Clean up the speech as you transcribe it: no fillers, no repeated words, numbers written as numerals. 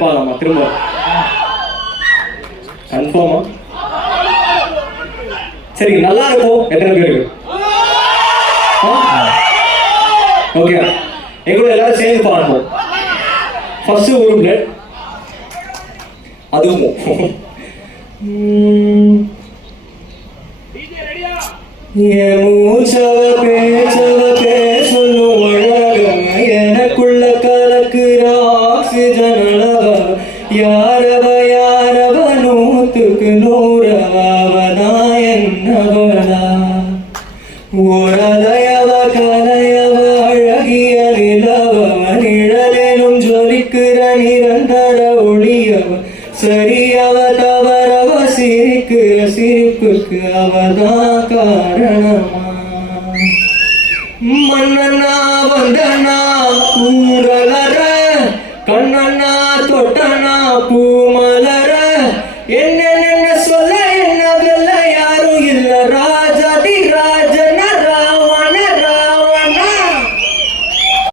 பாடலாமா திரும்ப கன்ஃபார்மா? சரி, நல்லா இருக்கும். எத்தனை பேருக்கு? ஓகே, எங்களோட எல்லாரும் சேர்ந்து பாடணும். ஃபர்ஸ்ட் ஒரு பிளட், அதுவும் மூச்சவ பேச்சவ பேசணும் அழக எனக்குள்ள கலக்குற ஆக்சிஜன் அளவ யாரவ யாரவ 100க்கு 100 அவதான் என்னவளா ஓரலையவ கலையவ அழகிய நிலவ நிழலிலும் ஜொலிக்கிற நிரந்தர ஒளியவ சரியவ தவறவ சிரிக்கிற சிரிப்புக்கு அவதான் காரணமா மன்னனா வந்தனா ஊரலர கண்ணனா தொட்டனா பூமலர